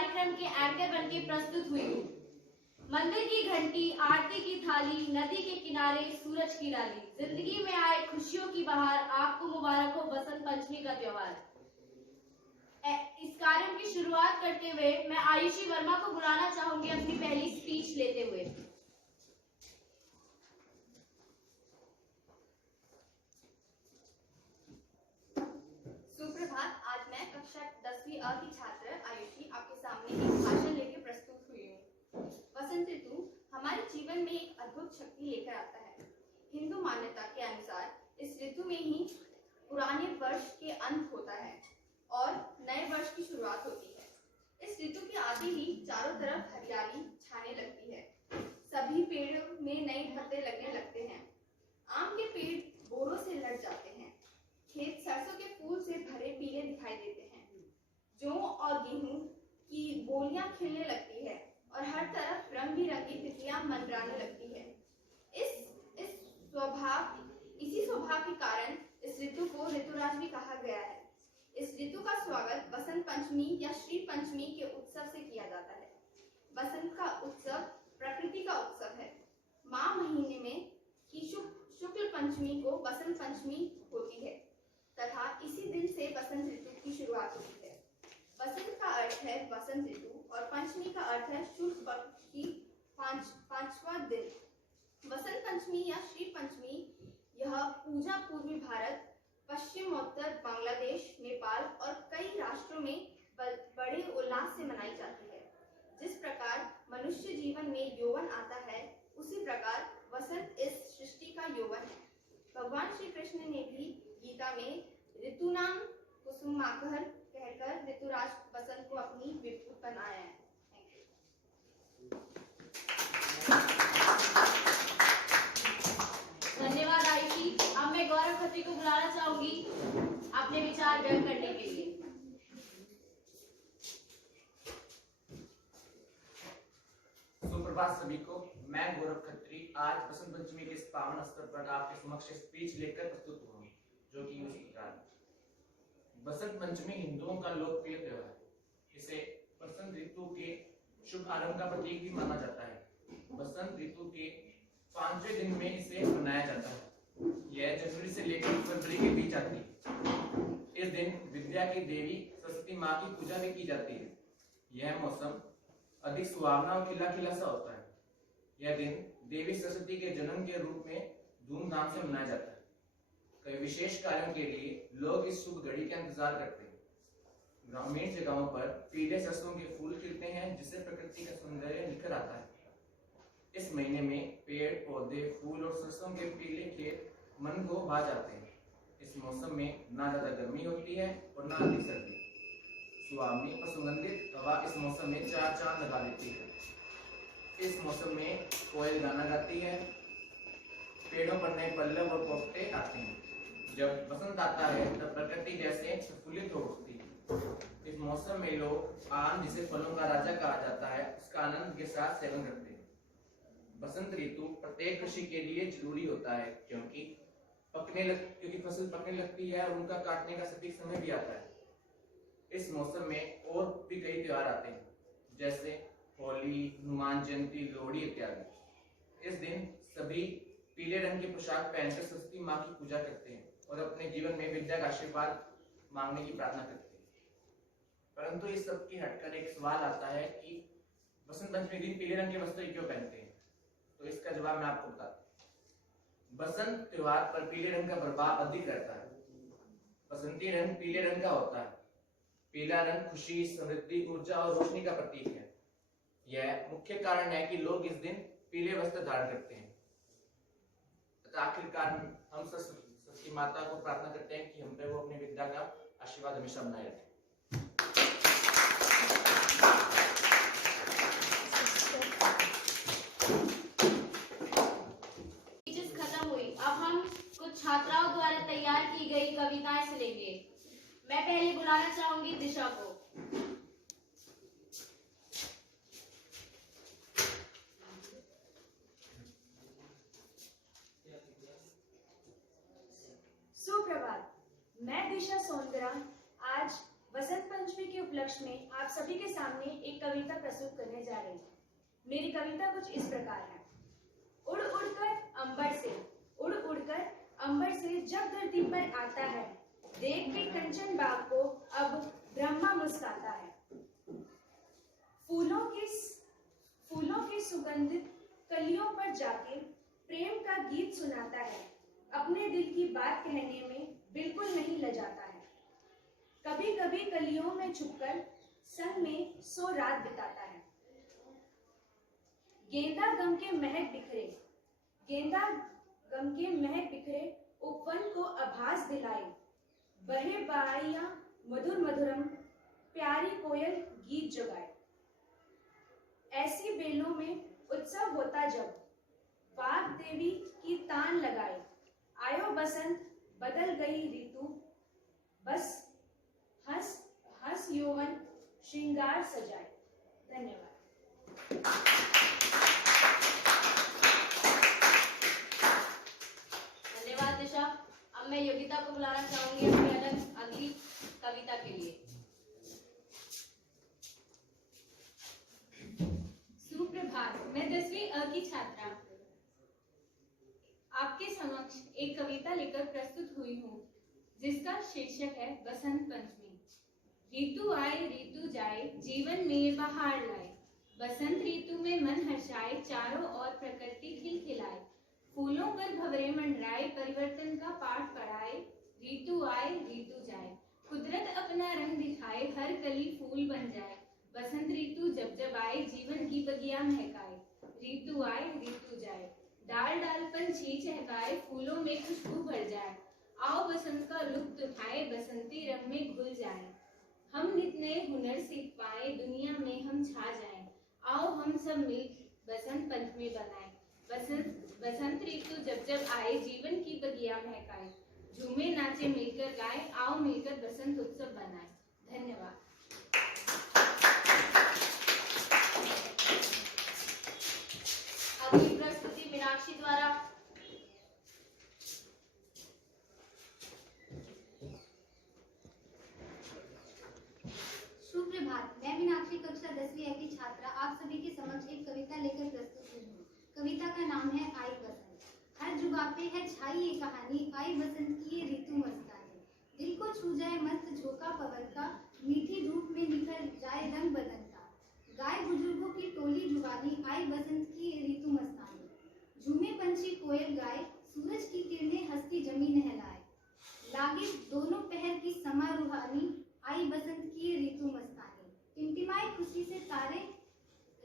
कार्यक्रम के एंकर बनके प्रस्तुत हुई हूँ। मंदिर की घंटी, आरती की थाली, नदी के किनारे सूरज की डाली, जिंदगी में आए खुशियों की बहार, आपको मुबारक हो बसंत पंचमी का त्योहार। इस कार्यक्रम की शुरुआत करते हुए मैं आयुषी वर्मा को बुलाना चाहूंगी अपनी पहली स्पीच लेते हुए। सुप्रभात। आज मैं कक्षा 10वीं अ की छात्र आयुषी आपके सामने एक भाषण लेकर प्रस्तुत हुई हूँ। वसंत ऋतु हमारे जीवन में एक अद्भुत शक्ति लेकर आता है। हिंदू मान्यता के अनुसार इस ऋतु में ही पुराने वर्ष के अंत होता है और नए वर्ष की शुरुआत होती है। इस ऋतु के आते ही चारों तरफ हरियाली छाने लगती है। सभी पेड़ों में नए पत्ते लगने लगते हैं। आम के पेड़ बोरों से लड़ जाते हैं। खेत सरसों के फूल से भरे पीले दिखाई देते हैं। जौ और गेहूं की बोलियां खिलने लगती है और हर तरफ रंग बिरंगी तितलियां मंडराने लगती है। इसी स्वभाव के कारण इस ऋतु को ऋतुराज भी कहा गया है। इस ऋतु का स्वागत बसंत पंचमी या श्री पंचमी के उत्सव से किया जाता है। बसंत का उत्सव प्रकृति का उत्सव है। माह महीने में की शुक्ल पंचमी को बसंत पंचमी होती है तथा इसी दिन से बसंत ऋतु की शुरुआत होती है। बसंत का अर्थ है बसंत ऋतु और पंचमी का अर्थ है शुक्ल पक्ष की पांचवा दिन। बसंत पंचमी या श्री पंचमी यह पूजा पूर्वी भारत, पश्चिमोत्तर बांग्लादेश, नेपाल और कई राष्ट्रों में बड़े उल्लास से मनाई जाती है। जिस प्रकार मनुष्य जीवन में यौवन आता है, उसी प्रकार बसंत इस सृष्टि का यौवन है। भगवान श्री कृष्ण ने भी गीता में ऋतुनाम कुसुमाकर कहकर ऋतुराज बसंत को अपनी विभूत बनाया है। धन्यवाद आयुषी। अब मैं गौरव खत्री को बुलाना चाहूंगी अपने विचार व्यक्त करने के लिए। सुप्रभात सभी को। मैं गौरव खत्री आज बसंत पंचमी के इस पावन अवसर पर आपके समक्ष स्पीच लेकर प्रस्तुत हुआ हूँ, जो कि इस प्रकार है। बसंत पंचमी हिंदुओं का लोकप्रिय त्योहार है। इसे बसंत ऋतु के शुभ आरंभ का प्रतीक भी माना जाता है। बसंत ऋतु के 5वें दिन में इसे मनाया जाता है। यह जनवरी से लेकर फरवरी के बीच आती है। इस दिन विद्या की देवी सरस्वती माँ की पूजा भी की जाती है। यह मौसम अधिक सुहावना और खिला खिला सा होता है। यह दिन देवी सरस्वती के जन्म के रूप में धूमधाम से मनाया जाता है। कई विशेष कार्यों के लिए लोग इस शुभ घड़ी का इंतजार करते हैं। ग्रामीण जगहों पर पीले सरसों के फूल खिलते हैं, जिससे प्रकृति का सौंदर्य निखर आता है। इस महीने में पेड़ पौधे, फूल और सरसों के पीले खेत मन को भा जाते हैं। इस मौसम में ना ज्यादा गर्मी होती है और ना अधिक सर्दी। सुहावनी और सुगंधित हवा इस मौसम में चार चांद लगा देती है। इस मौसम में कोयल गाना गाती है, पेड़ों पर नए पल्लव और पोपटे आते हैं। जब बसंत आता है तब प्रकृति जैसे प्रफुल्लित हो उठती है। इस मौसम में लोग आम, जिसे फलों का राजा कहा जाता है, उसका आनंद के साथ सेवन करते हैं। बसंत ऋतु प्रत्येक कृषि के लिए जरूरी होता है, क्योंकि फसल पकने लगती है और उनका काटने का सटीक समय भी आता है। इस मौसम में और भी कई त्योहार आते हैं, जैसे होली, हनुमान जयंती, लोहड़ी इत्यादि। इस दिन सभी पीले रंग की पोशाक पहनकर सरस्वती माँ की पूजा करते हैं और अपने जीवन में विद्या का आशीर्वाद मांगने की प्रार्थना करते हैं। परंतु इस सब की हटकर एक सवाल आता है कि बसंत पंचमी दिन पीले रंग के वस्त्र क्यों पहनते हैं? तो इसका जवाब मैं आपको बताता हूँ। बसंत त्योहार पर पीले रंग का प्रभाव अधिक रहता है। बसंती रंग पीले रंग का होता है। पीला रंग खुशी, समृद्धि, ऊर्जा और रोशनी का प्रतीक है। यह मुख्य कारण है कि लोग इस दिन पीले वस्त्र धारण करते हैं। आखिरकार हम सरस्वती माता को प्रार्थना करते हैं कि हम पे वो अपनी विद्या का आशीर्वाद हमेशा बनाए रखें। खत्म हुई। अब हम कुछ छात्राओं द्वारा तैयार की गई कविताएं सुनेंगे। मैं पहले बुलाना चाहूंगी दिशा को। सुप्रभात। मैं दिशा सोनगरा आज बसंत पंचमी के उपलक्ष्य में आप सभी के सामने सामने एक कविता प्रस्तुत करने जा रही हूँ। मेरी कविता कुछ इस प्रकार है। उड़ उड़कर अंबर से जब धरती पर आता है, देख के कंचन बाग को अब ब्रह्मा मुस्काता है। फूलों के सुगंधित कलियों पर जाके प्रेम का गीत सुनाता है। अपने दिल की बात कहने में बिल्कुल नहीं लजाता है। कभी कभी कलियों में छुपकर संग में सो रात बिताता है। गेंदा गम के महक बिखरे उपवन को आभास दिलाए। बहे बारियां मधुर मधुरम प्यारी कोयल गीत जगाए। ऐसी बेलों में उत्सव होता जब वाग देवी की तान लगाए। आयो बसंत बदल गई ऋतु, बस हंस हंस यौवन श्रृंगार सजाए। धन्यवाद। धन्यवाद दिशा। अब मैं योगिता को बुलाना चाहूंगी अपनी अगली कविता के लिए। सुप्रभात। मैं 10वीं अ की छात्रा आपके समक्ष एक कविता लेकर प्रस्तुत हुई हूँ, जिसका शीर्षक है बसंत पंचमी। ऋतु आए ऋतु जाए, जीवन में बहार लाए। बसंत ऋतु में मन हर्षाए, चारों ओर प्रकृति खिलखिलाए। फूलों पर भंवरे मंडराए, परिवर्तन का पाठ पढ़ाए। ऋतु आए ऋतु जाए, कुदरत अपना रंग दिखाए, हर कली फूल बन जाए। बसंत ऋतु जब जब आए, जीवन की बगिया महकाए। ऋतु आए ऋतु जाए, डाल डाल पंछी चहकाए, फूलों में खुशबू भर जाए। आओ बसंत का लुत्फ उठाए, बसंती रंग में घुल जाए। हम नित नए हुनर सीख पाए, दुनिया में हम छा जाएं। आओ हम सब मिल बसंत पंचमी बनाएं। बसंत ऋतु जब जब आए, जीवन की बगिया महकाए। झूमे नाचे मिलकर गाए, आओ मिलकर बसंत उत्सव बनाएं। धन्यवाद। अगली प्रस्तुति मीनाक्षी द्वारा। सुप्रभात। मैं मीनाक्षी कक्षा 10वीं A की छात्रा आप सभी के समक्ष एक कविता लेकर प्रस्तुत हुई हूँ। कविता का नाम है आई बसंत। हर जुबां पे है छाई ये कहानी, आई बसंत की ये ऋतु मस्तानी। दिल को छू जाए मस्त झोंका पवन का, मीठी धूप में निखर जाए रंग बदन का। गाय बुजुर्गों की टोली जुबानी, आई बसंत की ये ऋतु मस्तानी। झूमे पंछी कोयल गाए, सूरज की किरणें हंसती जमी नहलाए। लागे दोनों पहर की समा रूहानी, आई बसंत की ये ऋतु मस्तानी। टिमटिमाए खुशी से तारे,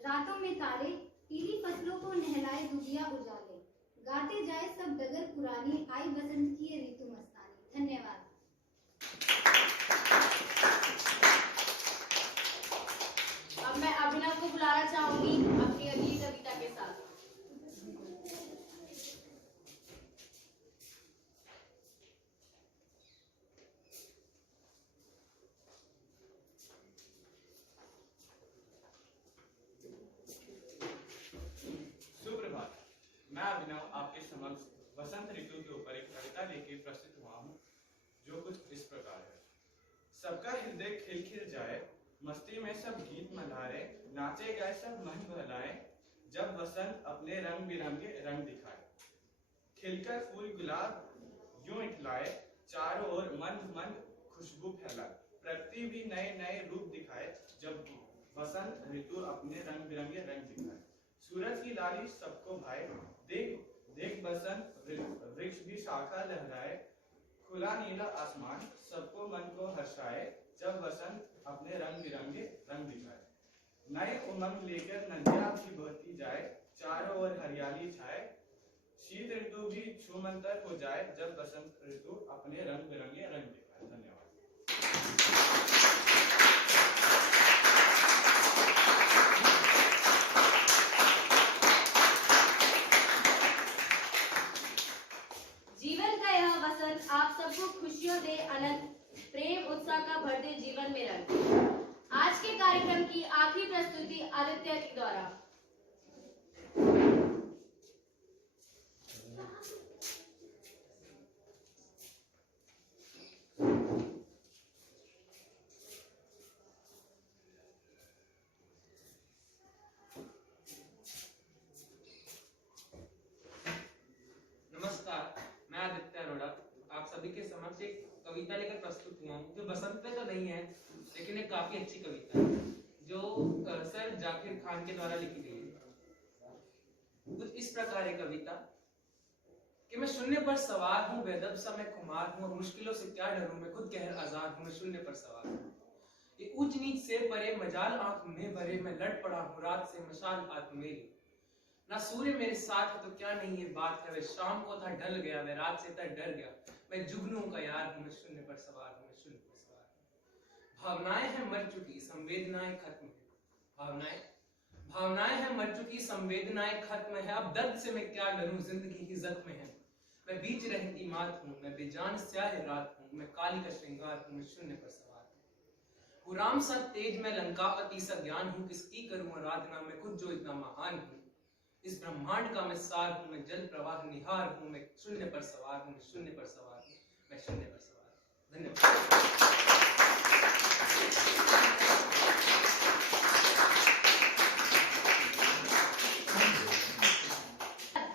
रातों में तारे, पीली फसलों को नहलाए दुधिया उजाले। गाते जाए सब डगर पुरानी, आई बसंत की ये ऋतु मस्तानी। धन्यवाद। अब मैं अभिनव को बुलाना चाहूंगी अपनी अगली कविता के साथ। सुप्रभात। मैं अभिनव आपके समक्ष बसंत ऋतु के ऊपर एक कविता लेके प्रस्तुत हुआ हूँ, जो कुछ इस प्रकार है। सबका हृदय खिलखिल जाए, मस्ती में सब गीत मल्हारे, नाचे गाए सब मन बहलाए। जब बसंत अपने रंग बिरंगे रंग दिखाए, खिलकर फूल गुलाब यूं इठलाए, चारों ओर मन मन खुशबू फैलाए। प्रकृति भी नए नए रूप दिखाए, जब बसंत ऋतु अपने रंग बिरंगे रंग दिखाए। सूरज की लाली सबको भाए, देख देख बसंत वृक्ष भी शाखा लहराए। खुला नीला आसमान सबको मन को हर्षाए, जब बसंत अपने रंग बिरंगे रंग दिखाए। नए उमंग लेकर नदियां भी बहती जाए, चारों ओर हरियाली छाए। शीत ऋतु भी छूमंतर हो जाए, जब बसंत ऋतु अपने रंग बिरंगे रंग दिखाए। धन्यवाद। जीवन का यह वसंत आप सबको खुशियों दे अनंत, प्रेम उत्साह का भर दे जीवन में रंग। आज के कार्यक्रम की आखिरी प्रस्तुति आदित्य के द्वारा। काफी अच्छी कविता है जो सर जाकिर खान के द्वारा लिखी गई है। कुछ इस प्रकार है कविता कि मैं शून्य पर सवार हूँ, बेदब सा मैं खुमार हूँ, और मुश्किलों से क्या डरूं, मैं खुद कहर आजाद हूँ, मैं शून्य पर सवार हूँ। ये ऊंच नीच से परे मजाल आंख में भरे, मैं लड़ पड़ा हूँ रात से मशाल हाथ मेरी। ना सूर्य मेरे साथ है तो क्या नहीं ये बात है, वे शाम को था ढल गया, मैं रात से तक डर गया, मैं जुगनू का यार हूँ, मैं शून्य पर सवार हूँ, मैं शून्य पर सवार हूँ। भावनाएं हैं मर चुकी, संवेदनाएं खत्म है। भावनाएं हैं मर चुकी, संवेदनाएं खत्म है, अब दर्द से मैं क्या डरूं, जिंदगी की जख्म है। मैं बीच रहती मात हूँ, मैं बेजान स्याह रात हूँ, मैं काली का श्रृंगार हूँ, मैं शून्य पर सवार हूँ। राम सा तेज मैं लंकापति सा ज्ञान हूँ, किसकी करूँ आराधना, मैं खुद जो इतना महान हूँ। इस ब्रह्मांड का मैं सार हूँ, मैं जल प्रवाह निहार हूँ, मैं शून्य पर सवार हूँ, मैं शून्य पर सवार हूँ, मैं शून्य पर सवार हूँ। धन्यवाद।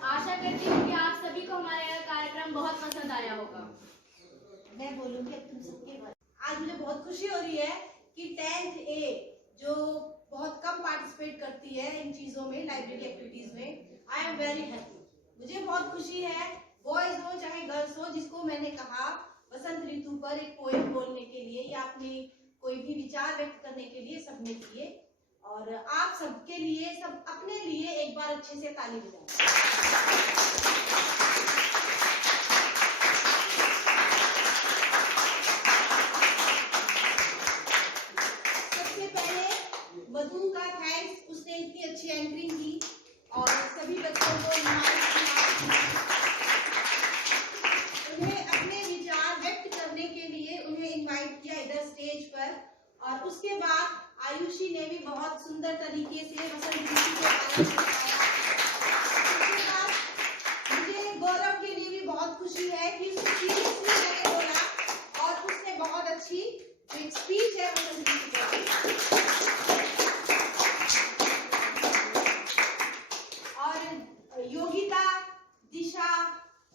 आशा करती हूँ कि आप सभी को हमारा यह कार्यक्रम बहुत पसंद आया होगा। मैं बोलूंगी अब तुम सबके बारे में। आज मुझे बहुत खुशी हो रही है कि 10th A जो बहुत कम पार्टिसिपेट करती है इन चीजों में, लाइब्रेरी एक्टिविटीज में, आई एम वेरी हैप्पी। मुझे बहुत खुशी है, बॉयज हो चाहे गर्ल्स हो, जिसको मैंने कहा बसंत ऋतु पर एक पोएम बोलने के लिए या अपने कोई भी विचार व्यक्त करने के लिए, सबने किए। और आप सबके लिए, सब अपने लिए एक बार अच्छे से ताली बजाएं। मधु का थैंक्स, उसने इतनी अच्छी एंकरिंग की और सभी बच्चों को उन्हें अपने विचार व्यक्त करने के लिए उन्हें इनवाइट किया इधर स्टेज पर। और उसके बाद आयुषी ने भी बहुत सुंदर तरीके से वसंत ऋतु के बारे में बताया। उसके बाद मुझे गौरव के लिए भी बहुत खुशी है कि उसने सीरियसली मैंने बोला और उसने बहुत अच्छी जो स्पीच है वसंत ऋतु पर। योगिता, दिशा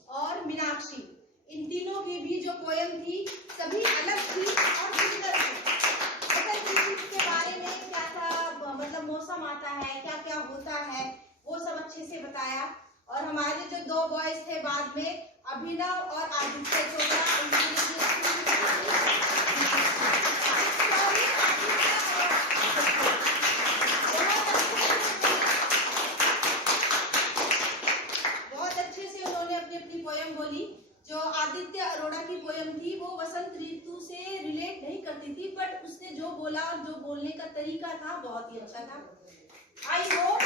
और मीनाक्षी, इन तीनों की भी जो पोएम थी सभी अलग थी और सुंदर थी। के बारे में क्या क्या मतलब मौसम आता है, क्या क्या होता है, वो सब अच्छे से बताया। और हमारे जो दो बॉयज थे बाद में, अभिनव और आदित्य चोपड़ा, पोएम बोली। जो आदित्य अरोड़ा की पोएम थी वो वसंत ऋतु से रिलेट नहीं करती थी, बट उसने जो बोला और जो बोलने का तरीका था बहुत ही अच्छा था। आई होप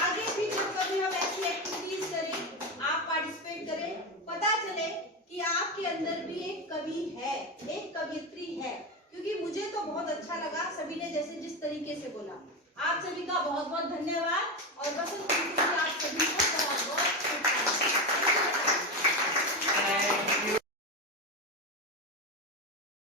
आगे भी जब कभी हम ऐसी एक्टिविटीज करें, आप पार्टिसिपेट करें, पता चले कि आपके अंदर भी एक कवि है, एक कवियत्री है। क्योंकि मुझे तो बहुत अच्छा लगा सभी ने जैसे जिस तरीके से बोला। आप सभी का बहुत बहुत धन्यवाद।